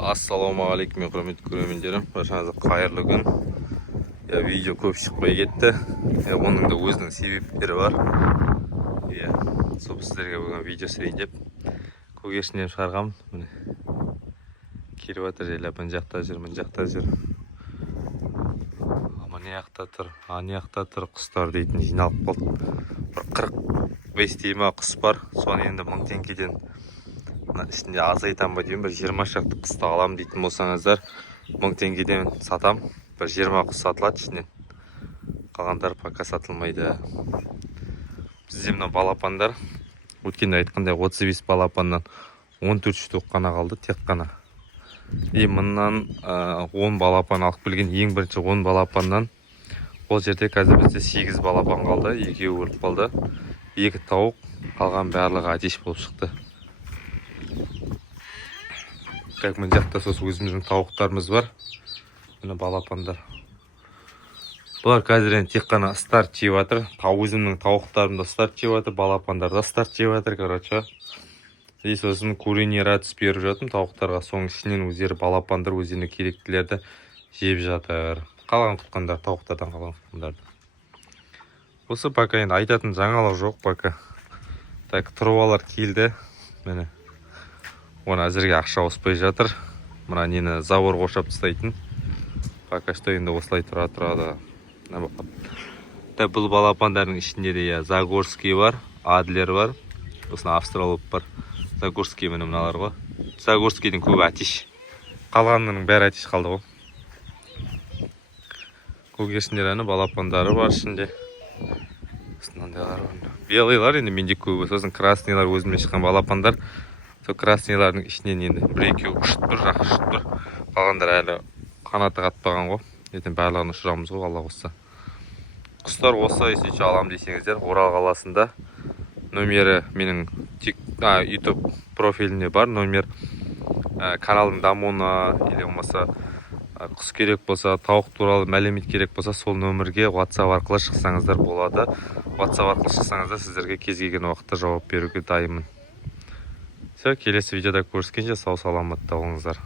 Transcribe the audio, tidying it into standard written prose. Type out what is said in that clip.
Ассалаумағалейкум құрметті көрермендерім, баршаңызға қайырлы күн. Видео көп шықпай кетті. Оның да өзінің себептері бар. Сол сіздерге бүгін видео түсірейін деп көгершінден шығарғам. Келіп жатыр, желапан жақта жүр, мына жақта жүр. Мына жақта тұр, ана жақта тұр, құстар дейтін жиналып қалды. Бір 45 дейма құс бар. Соны енді 1000 теңгеден ішінде азайтам ба деймін, бір 20 шақты құсты алам дейтін болсаңыздар, 1000 теңгеден сатам. Бір 20 құс сатылады ішінен. Қалғандар пока сатылмайды. Бізде мына балапандар, өткенде айтқандай 35 балапаннан 14 штук қана қалды, тек қана. Мыннан 10 балапан алып келген, ең бірінші 10 балапаннан ол жерде қазір бізде 8 балапан қалды, 2 өліп қалды. 2 тауық, қалған барлығы атеш болып шықты. Как мына жақта сосы өзіміздің тауықтарымыз бар. Мына балапандар. Бұлар қазір тек қана старт жеп жатыр. Өзімнің тауықтарым да старт жеп жатыр, балапандар да старт жеп жатыр, короче. Сосын курение радиус беріп жатырмын тауықтарға. Соның ішінен өздері балапандар, өздеріне керектілерді жеп жатыр. Қалған құтқандар, тауықтардан қалған құтқандарды. Осы пока енді айтатын жаңалық жоқ пока. Так, тұрвалар келді. Міне. Оны әзірге ақша ауыспай жатыр. Мына нені забор қоршап тастайтын. Пока что енді осылай тұрады. Бұл балапандардың ішінде де Загорский бар, Адлер бар. Осына Австралоп бар. Загорский міне мыналар ғой. Загорскийдің көбі атеш. Қалғанының бәрі атеш қалды ғой. Көгершіндер әні балапандары бар ішінде. Белыйлар енді менде көбі. Сосын краснылар өзіме шыққан балапандар. Сол краснылардың ішінен енді 1-2 ұшып тұр, жақсы ұшып тұр. Қалғандар әлі қанаты қатпаған ғой. Ертең барлығын ұшырамыз ғой, Алла қосса. Құстар осы есече алам десеңіздер, Орал қаласында номері менің YouTube профиліне бар, номер каналдың дамуына или болмаса құс керек болса, тауық туралы мәлімет керек болса, сол нөмірге WhatsApp арқылы шықсаңыздар болады. WhatsApp арқылы шықсаңыздар сіздерге кез келген уақытта жауап беруге дайынмын. Келесі видеода көріскенше сау саламатта болыңыздар.